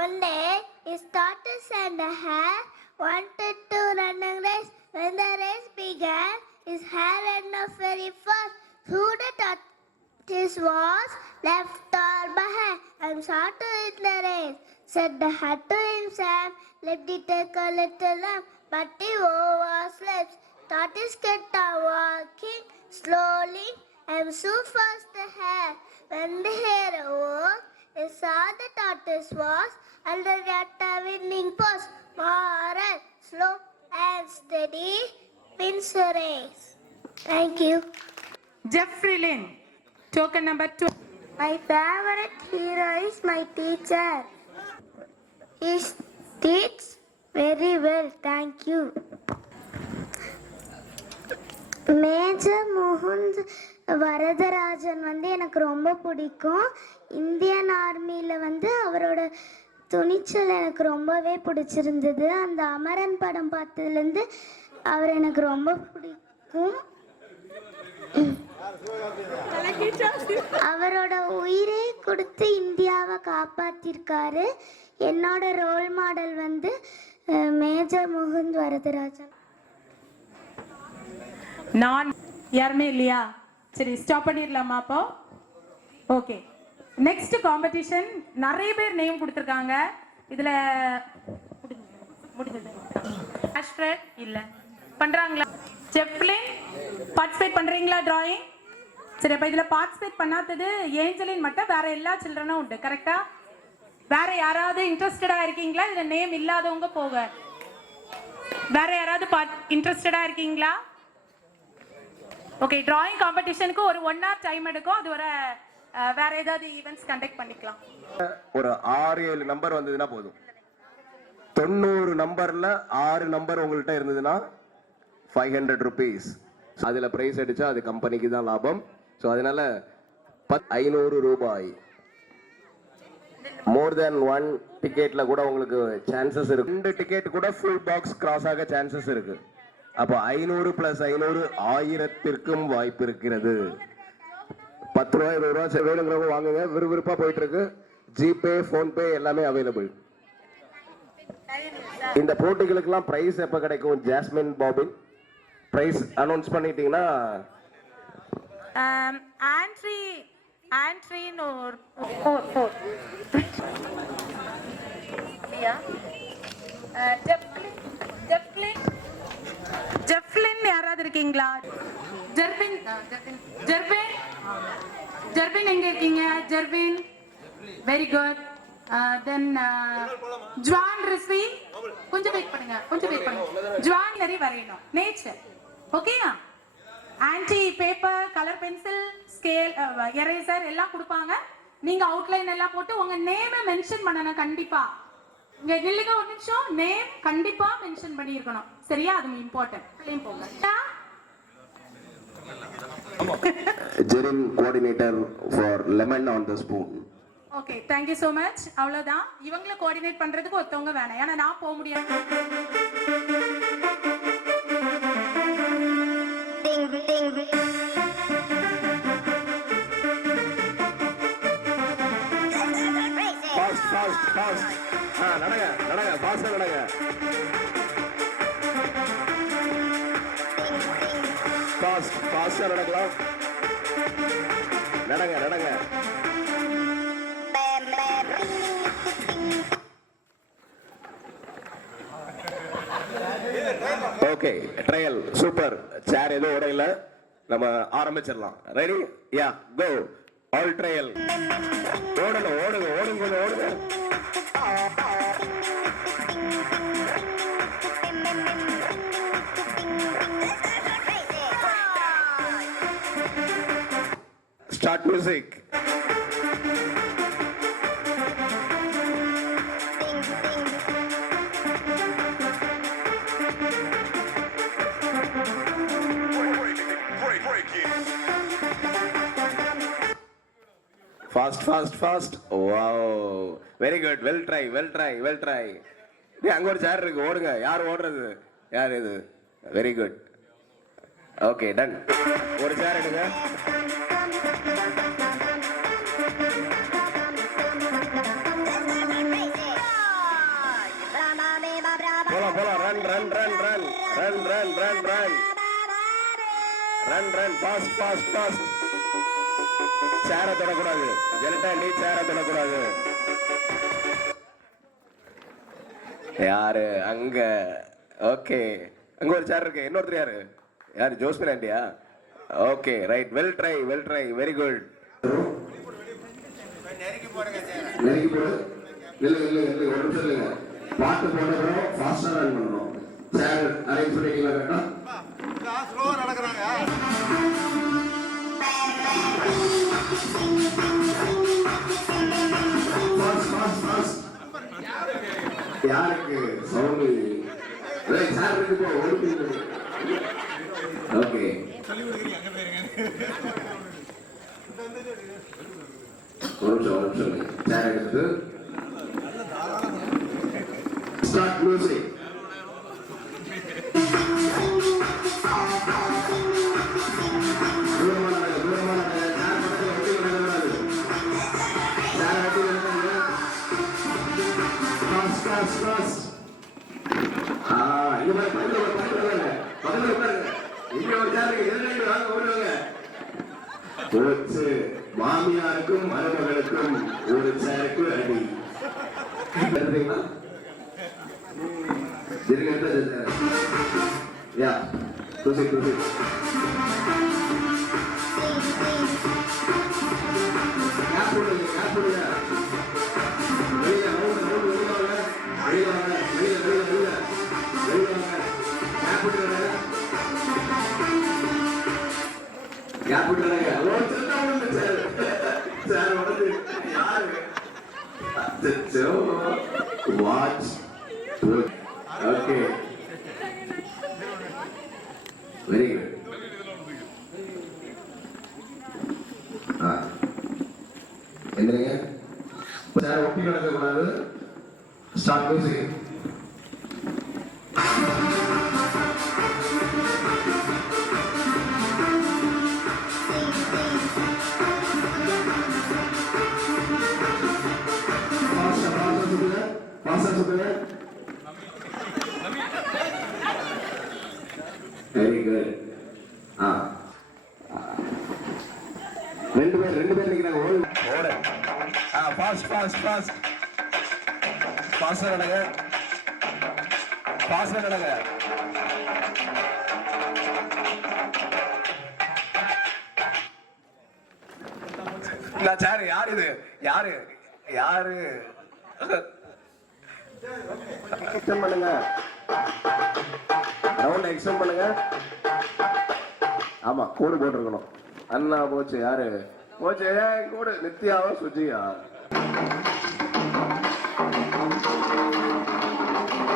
One day, his tortoise and the hare wanted to run a race. When the race began, his hare ran off very fast. Who the tortoise was left all behind and sought to win the race. Said the hare to himself, let me take a little lamp, but he overslept. Tortoise kept on walking slowly and so fast the hare. When the hare awoke, he saw the tortoise was already at a winning post. Moral, slow and steady wins the race. Thank you. Jeffrey Lynn, token number 2. My favorite hero is my teacher. He teaches very well. Thank you. Major Mukund Varadarajan எனக்கு ரொம்ப பிடிக்கும். Indian ஆர்மியில் அவரோட துணிச்சல் எனக்கு ரொம்பவே பிடிச்சிருந்தது. அந்த அமரன் படம் பார்த்ததுலேருந்து அவர் எனக்கு ரொம்ப பிடிக்கும். அவரோட உயிரை கொடுத்து இந்தியாவை காப்பாத்திருக்காரு. என்னோட role model major Mukund Varadarajan. நான் யாருமே இல்லையா? சரி, ஸ்டாப் பண்ணிடலாமா அப்போ? Okay, next competition. நிறைய பேர் நேம் கொடுத்துருக்காங்க. இதுல முடிஞ்சது ஆஷ்ஃப்ரெட் இல்ல பண்றாங்களா? ஜெஃப்லின் பார்ட்டிசிபேட் பண்றீங்களா டிராயிங்? சரி, அப்ப இதுல பார்ட்டிசிபேட் பண்ணாதது ஏஞ்சலின் மட்டும், வேற எல்லா சில்ட்ரனும் உண்டு. கரெக்டா? வேற யாராவது இன்ட்ரெஸ்டடா இருக்கீங்களா? இதுல நேம் இல்லாதவங்க போக. வேற யாராவது இன்ட்ரெஸ்டடா இருக்கீங்களா? ஓகே, டிராயிங் காம்படிஷனுக்கு ஒரு 1 hour டைம் எடுக்கும். அது ஒரு வேற ஏதாவது ஈவென்ட்ஸ் கண்டக்ட் பண்ணிக்கலாம். ஒரு 6-7 நம்பர் வந்ததுன்னா போதும். 90 நம்பர்ல 6 நம்பர் உங்கள்கிட்ட இருந்ததுன்னா 500 rupees. அதுல பிரைஸ் அடிச்சா அது கம்பெனிக்கு தான் லாபம். ஸோ அதனால 500 ரூபாய். மோர் தென் 1 டிக்கெட்ல கூட உங்களுக்கு சான்சஸ் இருக்கு. 2 டிக்கெட் கூட ஃபுல் பாக்ஸ் கிராஸ் ஆக சான்சஸ் இருக்கு. அப்போ 500 + 500 1000த்திற்கும் வாய்ப்பு இருக்கிறது. 10 ரூபாய் 20 ரூபாய் வேணுங்கிறவங்க வாங்குங்க. விறுவிறுப்பா போயிட்டு இருக்கு. ஜிபே, போன்பே எல்லாமே அவைலபிள். இந்த போட்டிகளுக்கெல்லாம் பிரைஸ் எப்ப கிடைக்கும்? ஜாஸ்மின் பாபின் பிரைஸ் அனௌன்ஸ் பண்ணிட்டீங்கன்னா ஆண்ட்ரின் ஒரு ஜெஃப்லின் யாராவது இருக்கீங்களா? ஜெர்பின் எங்க இருக்கீங்க? ஜெர்பின், வெரி குட். தென் ஜுவான் ரிஸ்வி, கொஞ்சம் வெயிட் பண்ணுங்க. ஜுவான் நிறைய வரையணும். நேச்சர், ஓகேயா? Anti paper, colour pencil, scale, eraser எல்லாம் கொடுப்பாங்க. நீங்க அவுட்லைன் எல்லாம் போட்டு உங்க நேமை மென்ஷன் பண்ணணும். கண்டிப்பா இங்க நில்லுங்க ஒரு நிமிஷம். நேம் கண்டிப்பா மென்ஷன் பண்ணியிருக்கணும். சரியா? அது இம்பார்ட்டன்ட். போங்க. Jerin coordinator for lemon on the spoon. Okay, thank you so much. அவ்வளவுதான். இவங்கள கோஆர்டினேட் பண்றதுக்கு ஒருத்தவங்க வேணாம். ஏன்னா நான் போக முடியாது. ஃபாஸ்ட் நடங்க ஃபாஸ்டா நடங்க. ஃபாஸ்டா நடக்கலாம். நடங்க. Okay, trial super. சேர் எதுவும் உடையில, நம்ம ஆரம்பிச்சிடலாம். Ready? Yeah, go. All trial. ஓடுங்க. Start music. Fast. Wow. Very good. Well try. அங்க ஒரு சேர் இருக்கு. ஓடுங்க. யார் ஓடுறது? யார் இது? Very good. Okay, done. ஒரு சேர் எடுங்க. run, run, run. Run, run, fast, fast, fast. சேர தொடக்கூடாது. ஜெனட்டா நீ சேர தொடக்கூடாது. யாரு அங்க? ஓகே, அங்க ஒரு சேர் இருக்கு. இன்னொருத்தர் யாரு? யாரு? ஜோஸ்மின் ஆண்டியா? Okay, right. Well try, very good. நெருங்கி போடு. இல்ல ஒரு நிமிஷம் இல்லைங்க. பாட்டு போடுறோம், ஃபாஸ்டா ரன் பண்றோம். சேர் அரேஞ்ச் பண்ணிக்கலாம் கரெக்டா? ஸ்லோவா நடக்கறாங்க. ஃபாஸ்ட். யாருக்கு சவுண்ட்? ரைட், சேர் இருக்கு போ, ஓடி. ஓகே. சொல்லி கொடுக்குறீங்க அங்க போயிருங்க. ஒரு நிமிஷம். சேர் எடுத்து ஸ்டார்ட் மியூசிக். மாமியாருக்கும் மருமகளுக்கும் ஒரு சேருக்கு அடி. யா குசி watch. Okay. Very good. எந்திரங்க. சார் ஒட்டி நடக்க கூடாது. Start music. Very good. ரெண்டு பேர் நிக்கிறாங்க. ஓடு. ஃபாஸ்டா நடங்க. நான் சார் யார் இது? யாரு எக்ஸ்டெண்ட் பண்ணுங்க. ரவுண்ட் எக்ஸ்டெண்ட் பண்ணுங்க. ஆமா, கோடு போட்டிருக்கணும். அண்ணா போச்சு. யாரு போச்சு? கோடு நித்யாவா சுஜியா?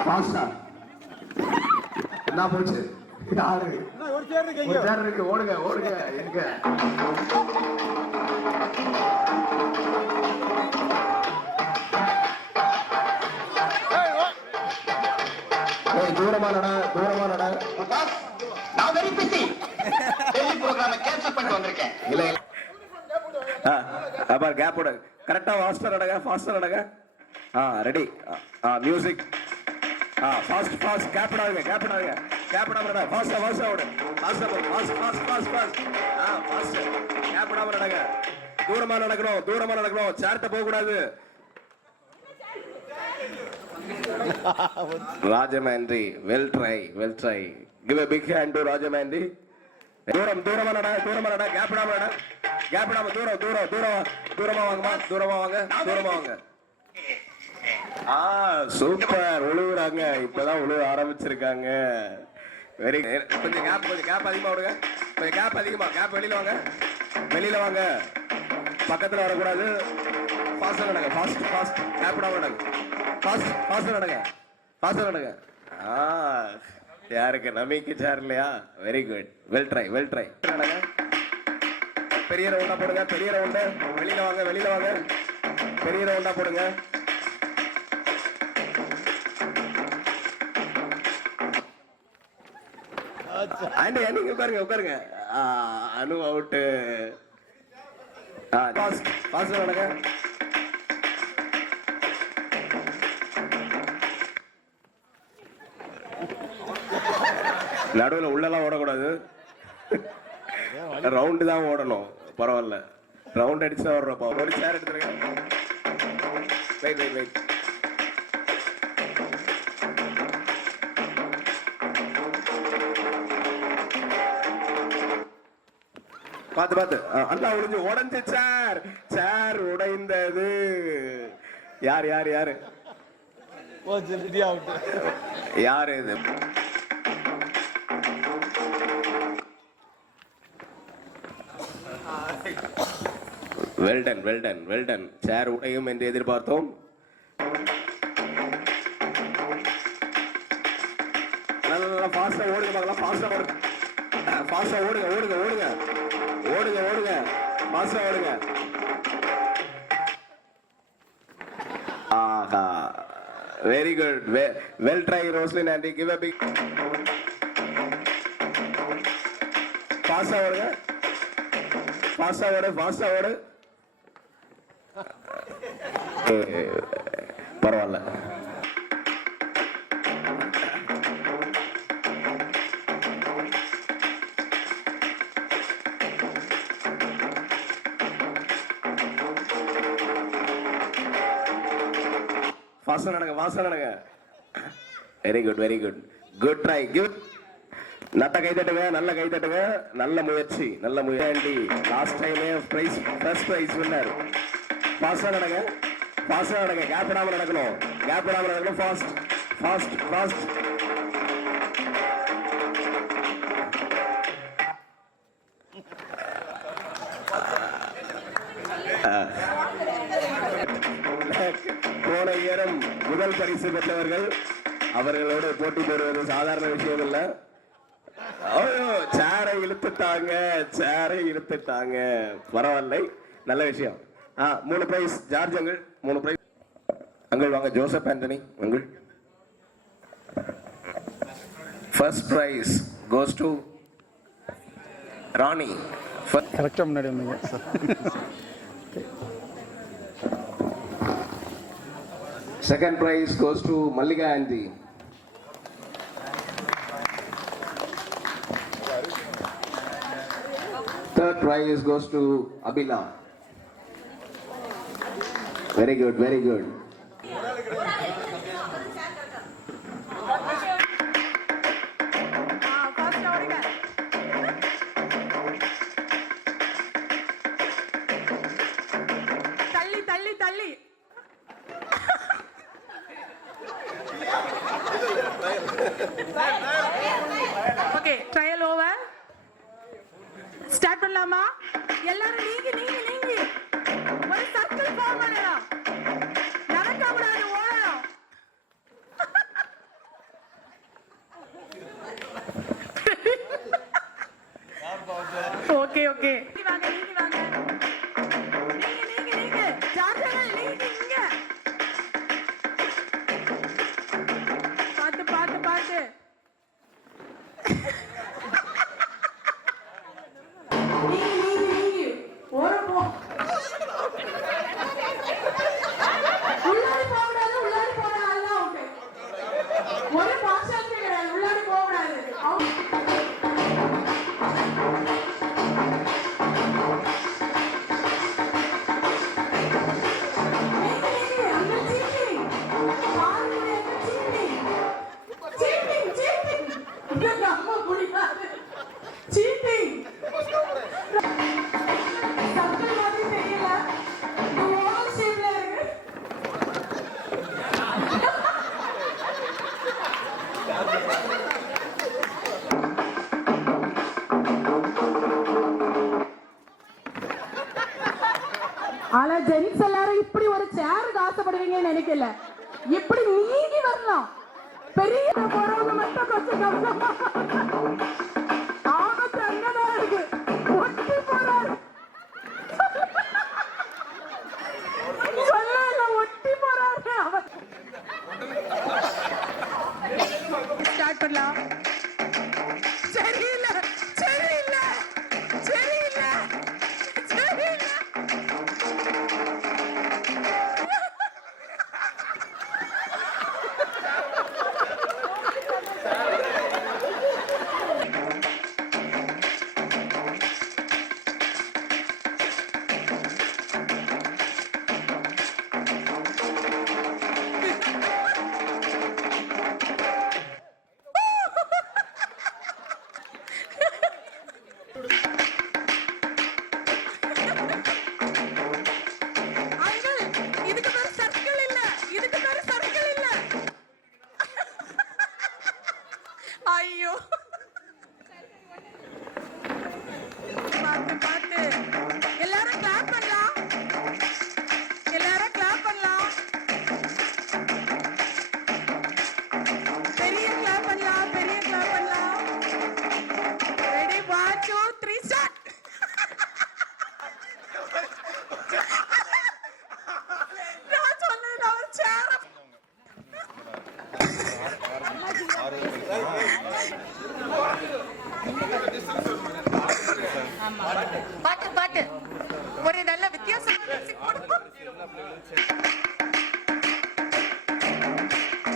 பாஸ்டா என்ன போச்சு? யாரு? ஒரு சேர் இருக்கு. ஓடுங்க. எங்க? தூரமா நட. நான் வெரி பிஸி. டெல்லி புரோகிராம கேன்சல் பண்ணிட்டு வந்திருக்கேன். இல்ல அப்ப கேப் போடு. கரெக்ட்டா ஃபாஸ்டா நடங்க. ரெடி. மியூசிக். ஃபாஸ்ட். கேப் விடாதீங்க. கேப் விடாம ஃபாஸ்டா ஓடு. ஃபாஸ்ட். கேப் விடாம நடங்க. தூரமா நடக்கணும். சேர்ட்ட போக கூடாது. Rajamendri, well try. Give a big hand to Rajamendri. தூரமா நட. கேப் விடாம தூரமா வாங்க. சூப்பர். உழுவுறாங்க. இப்பதான் உழுவ ஆரம்பிச்சிருக்காங்க. வெரி கொஞ்சம் கேப் அதிகமா விடுங்க. கேப் வெளியில வாங்க. பக்கத்துல வரக்கூடாது. ஃபாஸ்டா நடங்க. ஃபாஸ்ட். கேப் விடாம நடங்க. ஃபாஸ்டா நடங்க. யாருக்கு? நமிக்கு சேர் இல்லையா? Very good. Well try. நடங்க. பெரிய ரவுண்டா போடுங்க. வெளியில வாங்க. பெரிய ரவுண்டா போடுங்க. நீங்க உட்காருங்க. அனு அவுட். பாஸ் நடங்க. நடுவில் உள்ளெல்லாம் ஓடக்கூடாது, ரவுண்டு தான் ஓடணும். பரவாயில்ல, ரவுண்ட் அடிச்சு தான் ஓடுறப்பா. ஒரு சேர் எடுத்துருங்க. Wait wait wait. பார்த்து பார்த்து. அண்ணா உடைஞ்சு உடைஞ்சு சேர், சேர் உடைந்தது. யார் யார் யாரு யாரு இது? Well done well done well done. சேர் உடையும் என்று எதிர்பார்த்தோம். நல்லா ஃபாஸ்டா ஓடுங்க பார்க்கலாம். ஃபாஸ்டா ஓடுங்க, ஃபாஸ்டா ஓடுங்க ஓடுங்க ஓடுங்க ஓடுங்க ஓடுங்க, ஃபாஸ்டா ஓடுங்க. ஆஹா, very good, well try Roslin aunty. Give a big. ஃபாஸ்டா ஓடுங்க, ஃபாஸ்டா ஓடு, ஃபாஸ்டா ஓடு. பரவாயில்ல. ஃபாஸ்டா நடங்க, ஃபாஸ்டா நடங்க. Very good very good, good try. Give. நல்ல கை தட்டுங்க, நல்ல கை தட்டுங்க. நல்ல முயற்சி, நல்ல முயற்சி. லாஸ்ட் டைமே பிரைஸ், ஃபர்ஸ்ட் பிரைஸ் வின்னர். ஃபாஸ்டா நடங்க, ஃபாஸ்டா நடங்க. கேப் விடாம நடக்கணும், கேப் விடாம நடக்கணும். Fast fast fast. போன இயரும் முதல் பரிசு பெற்றவர்கள், அவர்களோடு போட்டி போடுவது சாதாரண விஷயம் இல்ல. சேரை இழுத்துட்டாங்க, சேரை இழுத்துட்டாங்க. பரவாயில்லை, நல்ல விஷயம். 3 prize George uncle, 3 prize. Uncle வாங்க. Joseph Antony uncle. First prize goes to Rani. கரெக்டாக முன்னாடி வந்தீங்க. Second prize goes to Mallika Aunty. Third prize goes to Abila. Very good, very good. தள்ளி தள்ளி தள்ளி. Okay, trial over. ஸ்டார்ட் பண்ணலாமா? எல்லாரும் நீங்க நீங்க நீங்க ஒரு சர்க்கிள் ஃபார்ம் பண்ணலாம். நடக்க கூடாது, ஓடணும். ஓகே ஓகே, வாங்க நீங்க வாங்க. நீங்க நீங்க நீங்க ஜார்ஜர்கள் நீங்க இங்க. பாத்து பாத்து பாத்து. ஆனா ஜென்ஸ் எல்லாரும் இப்படி ஒரு சேருக்கு ஆசைப்படுவீங்கன்னு நினைக்கல. இப்படி நீங்கி வரலாம். பெரிய போறவங்க மட்டும் கொஞ்சம் கவனமா. ஆபத்து அங்கதான் இருக்கு. ஒட்டி போறாரு. சொல்ல ஒட்டி போறாரு. ஸ்டார்ட் பண்ணலாம். சரியில்லை சரியில்லை சரியில்லை சரியில்லை.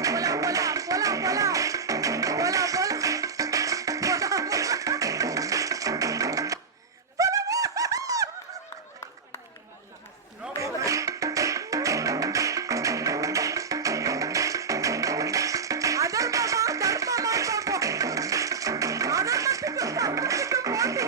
போலாம் போலாம் போலாம் போலாம் போலாம் அதர்மமா தர்மமா பாப்போம். அதர்மத்துக்கு தர்மத்துக்கு போட்டி.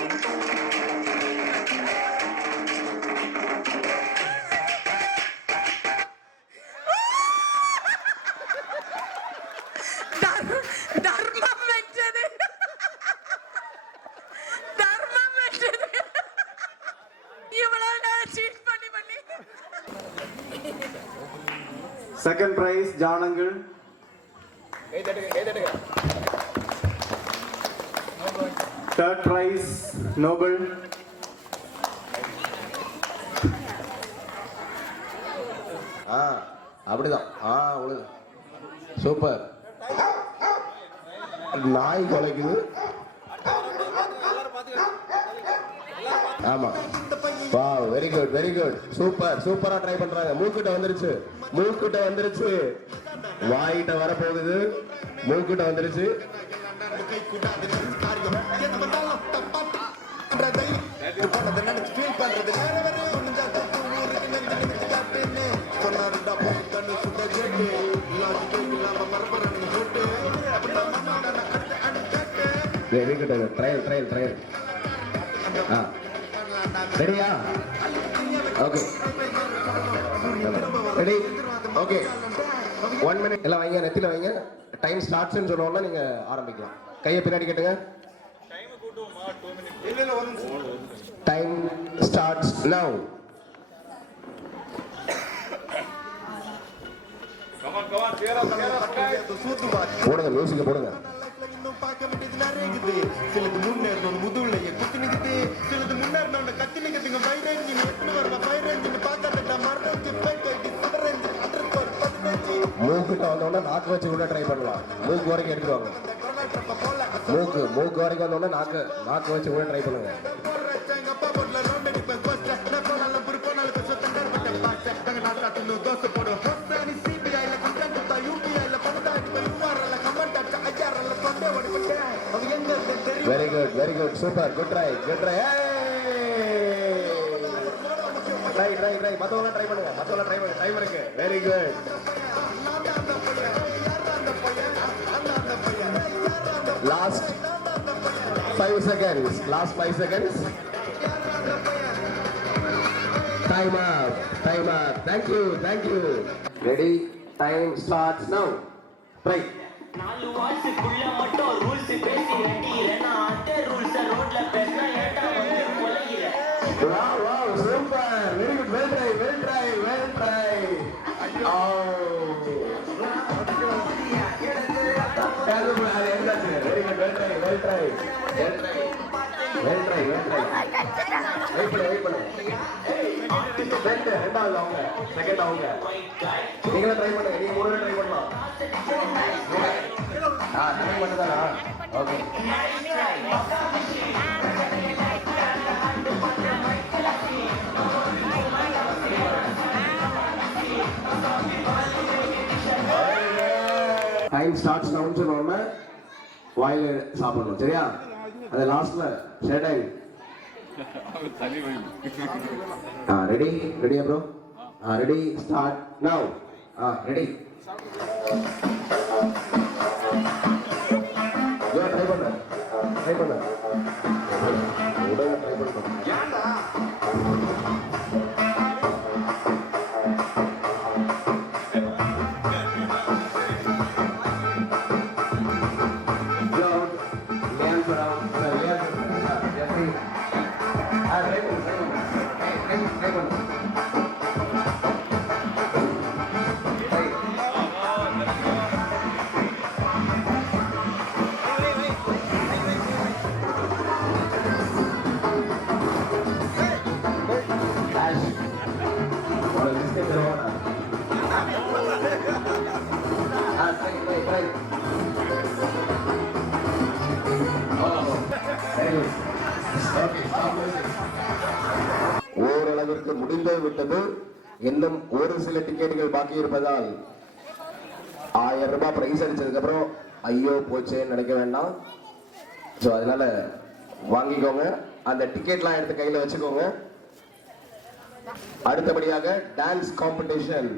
தர்மம் வென்றது. தர்மம் வென்றது. இவ்வளவு நேரம் சீட் பண்ணி Second prize, John Uncle. Third prize, Noble. அப்படிதான் அவ்வளவு சூப்பர். நாய் குலைக்குது. ஆமா, வா, very good very good, super சூப்பரா ட்ரை பண்றாங்க. மூக்கிட்ட வந்துருச்சு, மூக்கிட்ட வந்துருச்சு, வாயிட்ட வர போகுது, மூக்கிட்ட வந்துருச்சு. Very good, trial trial trial. ரெடியா? Okay ready. ஓகே 1 minute எல்லாம் வைங்க, நெத்தில வைங்க. டைம் ஸ்டார்ட்ஸ்னு சொன்னோம்னா நீங்க ஆரம்பிக்கலாம். கையை பின்னாடி கேட்டுங்க. Time starts now. போடுங்க, மியூசிக்க போடுங்க. சிலது முன்னேறணும் முதுகுலைய குத்து நிக்குது, சிலது முன்னேறணும் கத்தி நிக்குதுங்க. பைரஞ்சி எட்டு வரல பைரஞ்சி பார்க்கறதுல மறந்து மூக்கிட்ட வந்தோடனே நாக்கு வச்சு கூட ட்ரை பண்ணலாம். மூக்கு வரைக்கும் எடுத்துவாங்க. மூக்கு வரைக்கும் வந்தோடனே நாக்கு வச்சு கூட ட்ரை பண்ணுங்க. Very good very good, super, good try good try. Try try try, மத்தவங்க ட்ரை பண்ணுங்க, மத்தவங்க ட்ரை பண்ணுங்க, டைம் இருக்கு. Very good. Last 5 seconds, last 5 seconds. Time up, time up. Thank you, thank you. Ready, time starts now. Try. நாலு வாட்ஸுக்குள்ள மட்டும் rules பேசி ரெட்டிக்கிறேன்னா அதே ரூல்ஸ ரோட்ல பேசினா ஏட்டா வந்து கொலைகிற. Wow, wow, super, very good, well try, well try, well try. Oh. Very good, well try, well try, well try, well try, well try. Wait பண்ணு. ரெண்டாவது அவங்க, செகண்ட் அவங்க. நீங்களும் ட்ரை பண்ணுங்க, நீங்க மூணு ட்ரை பண்ணலாம். ட்ரை பண்ணுதானா? ஓகே. டைம் ஸ்டார்ட்ஸ் நவுன்னு சொன்னோம்னா வாயில சாப்பிடணும், சரியா? அது லாஸ்ட்ல ஷேர் டைம். ரெடி ரெடியா bro? Ready start now. Ready. Try பண்ண உடனே ட்ரை பண்ண. இன்னும் ஒரு சில டிக்கெட்டுகள் பாக்கி இருப்பதால் 1000 ரூபாய் பிரைஸ் அடிச்சதுக்கு அப்புறம் ஐயோ போச்சேன்னு நினைக்க வேண்டாம். ஸோ அதனால வாங்கிக்கோங்க, அந்த டிக்கெட்லாம் எடுத்து கையில வச்சுக்கோங்க. அடுத்தபடியாக டான்ஸ் காம்படிஷன்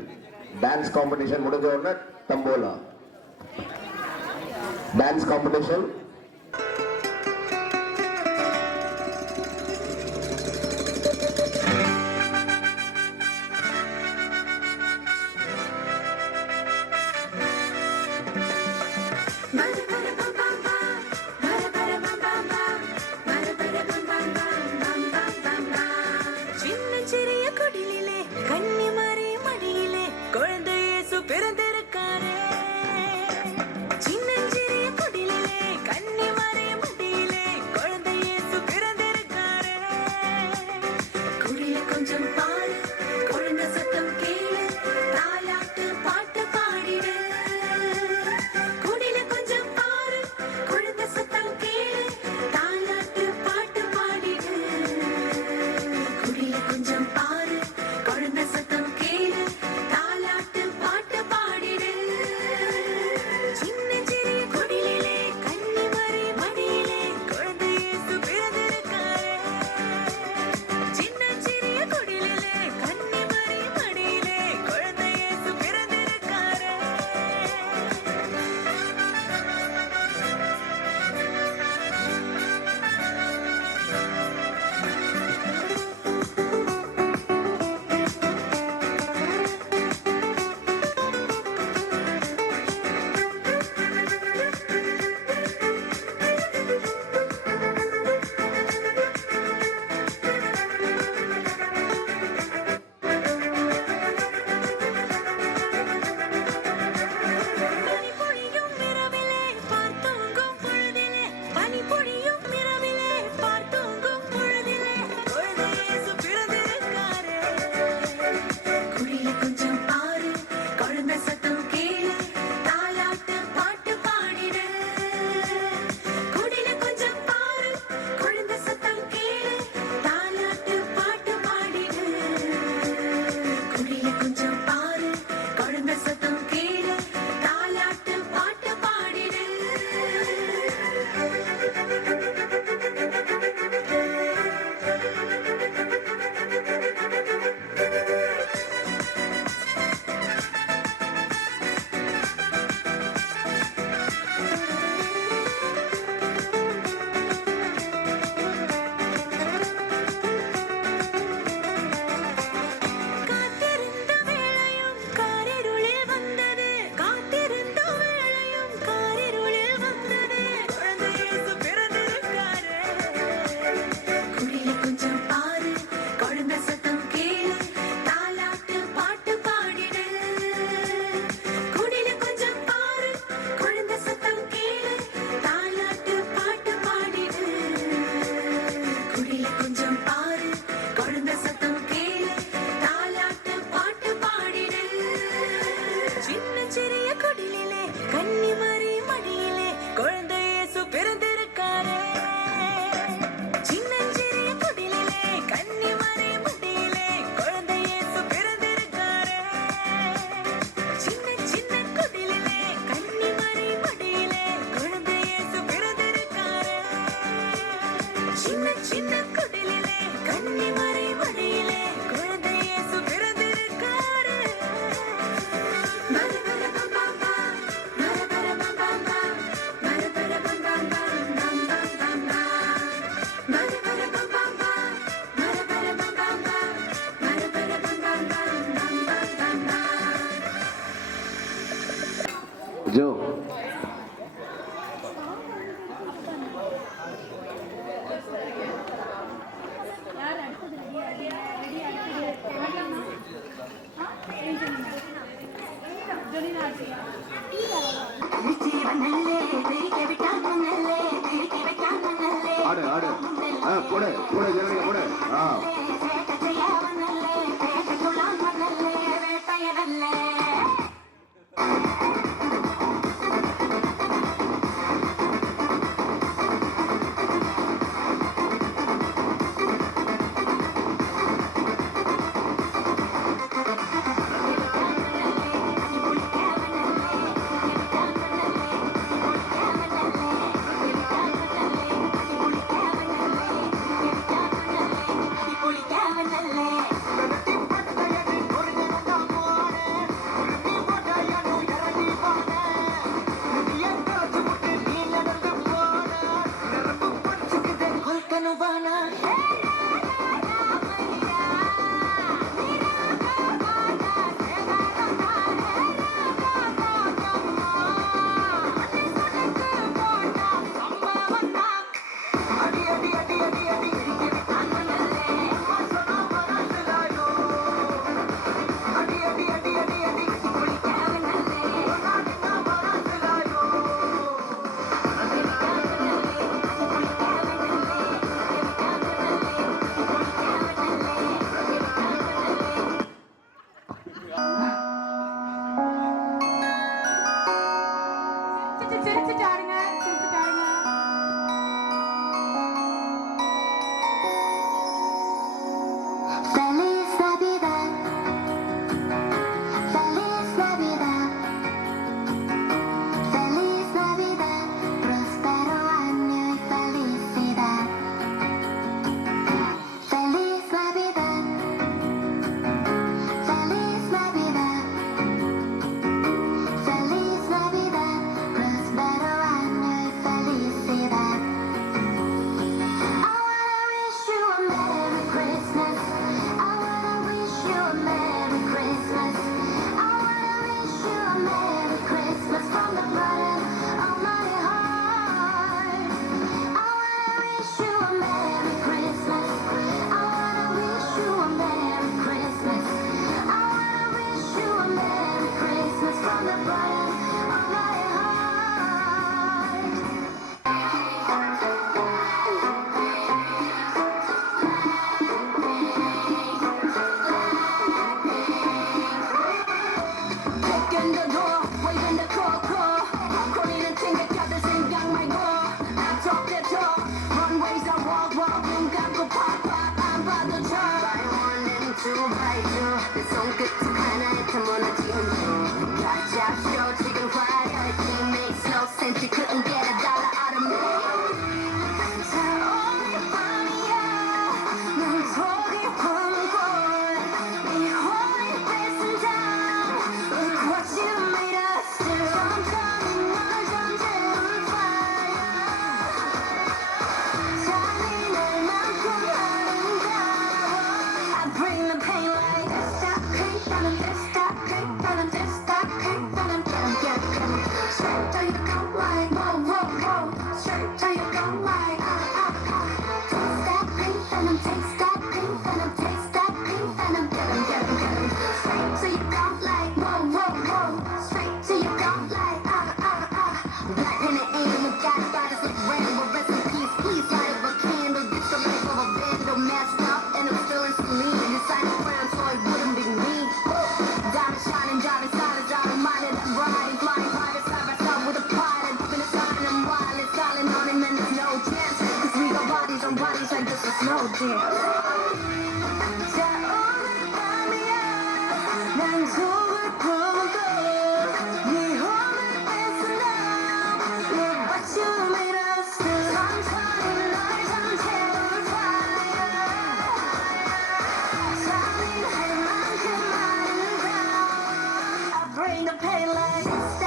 முடிஞ்ச உடனே தம்போலா டான்ஸ் காம்படிஷன். சின்னஞ்சிறிய குடிலிலே கன்னிமரி மடியிலே குழந்தை இயேசு பிறந்திருக்காரே. சின்னஞ்சிறிய குடிலிலே கன்னிமரி மடியிலே குழந்தை இயேசு பிறந்திருக்காரே. குடில கொஞ்சம் பாரு, குழந்தை சத்தம் கேளு, தாலாட்டு பாட்டு பாடிடு. குடில கொஞ்சம் பாரு, குழந்தை சத்தம் கேளு, தாலாட்டு பாட்டு பாடிடு. குடில கொஞ்சம் பாரு, குழந்தை சத்தம் கேளு, தாலாட்டு பாட்டு பாடிடு. சின்னஞ்சிறிய குடிலிலே கன்னிமரி மடியிலே குழந்தை இயேசு பிறந்திருக்காரே. சின்னஞ்சிறிய குடிலிலே கன்னிமரி மடியிலே குழந்தை இயேசு பிறந்திருக்காரே. பனிபொழியும் இரவிலே பார்த்தூங்கும் பொழுதிலே, பனிபொழியும் இரவிலே பார்த்தூங்கும் பொழுதிலே குழந்தை இயேசு பிறந்திருக்காரே. குடில கொஞ்சம் பாரு, குழந்தை சத்தம் கேளு, தாலாட்டு பாட்டு பாடிடு. குடில கொஞ்சம் பாரு, குழந்தை சத்தம் கேளு, தாலாட்டு பாட்டு பாடிடு. குடில கொஞ்சம் பாரு, குழந்தை சத்தம் கேளு, தாலாட்டு பாட்டு பாடிடு. காத்திருந்த வேளையும் காரிருளில் வந்தது, காத்திருந்த வேளையும் காரிருளில் வந்தது, குழந்தை இயேசு பிறந்திருக்காரே. குடில கொஞ்சம் பாரு, குழந்தை சத்தம் கேளு, தாலாட்டு பாட்டு பாடிடு. குடில கொஞ்சம் பாரு, குழந்தை சத்தம் கேளு, தாலாட்டு பாட்டு பாடிடு. குடில கொஞ்சம் பாரு, குழந்தை சத்தம் கேளு, தாலாட்டு பாட்டு பாடிடு. சின்னஞ்சிறிய குடிலிலே கன்னிமரி மடியிலே குழந்தை இயேசு பிறந்திருக்காரே. சின்னஞ்சிறிய குடிலிலே கன்னிமரி மடியிலே குழந்தை இயேசு பிறந்திருக்காரே. சின்ன சின்ன குடிலிலே கன்னிமரி மடியிலே குழந்தை இயேசு பிறந்திருக்காரே. சின்ன சின்ன குடிலிலே கன்னிமரி மடியிலே குழந்தை இயேசு பிறந்திருக்காரே. மரபரபம்பம்பா, மரபரபம்பம்பா, மரபரபம்பம்பா, பம்பம்பம்பா. மரபரபம்பம்பா, மரபரபம்பம்பா, மரபரபம்பம்பா, பம்பம்பம்பா. ஜோ ஆடு ஆடு போடு போடு ஜனங்க போடு. 내 손끝은 하나에 다 무너지는 중 가짜쇼 지금 화려해 It makes no sense You couldn't get a dollar out of me 자 오늘 밤이야 난 저기 황골 네 혼을 뺏은 down Look what you made us do 천천히 널 던져올 fire 잔인할 만큼 아름다워 I bring the pain like this Stop creep 나는 this Stop creep 나는 this Stop creep 나는 get Straight till you go like whoa whoa whoa Straight till you go like Taste that creep 나는 taste that creep 나는 taste that creep 나는 get Straight till you go like whoa whoa whoa Straight till you go like Black pen and aim we got bodies like rainbow Rest in peace please light up a candle This the life of a vandal Messed up and I'm feeling celine Inside the ground so it wouldn't be me Diamond shining, driving silent, driving minded I'm riding, flying private side by side with a pilot Up in the sky and I'm wild and silent on him and there's no chance Cause we got bodies on bodies like this is no dance 자 오늘 밤이야 난 속을 보고 네 혼을 뺏은 now Look what you made us do 천천히 널 잠재울 fire 잔인할 만큼 아름다워 I bring the pain like this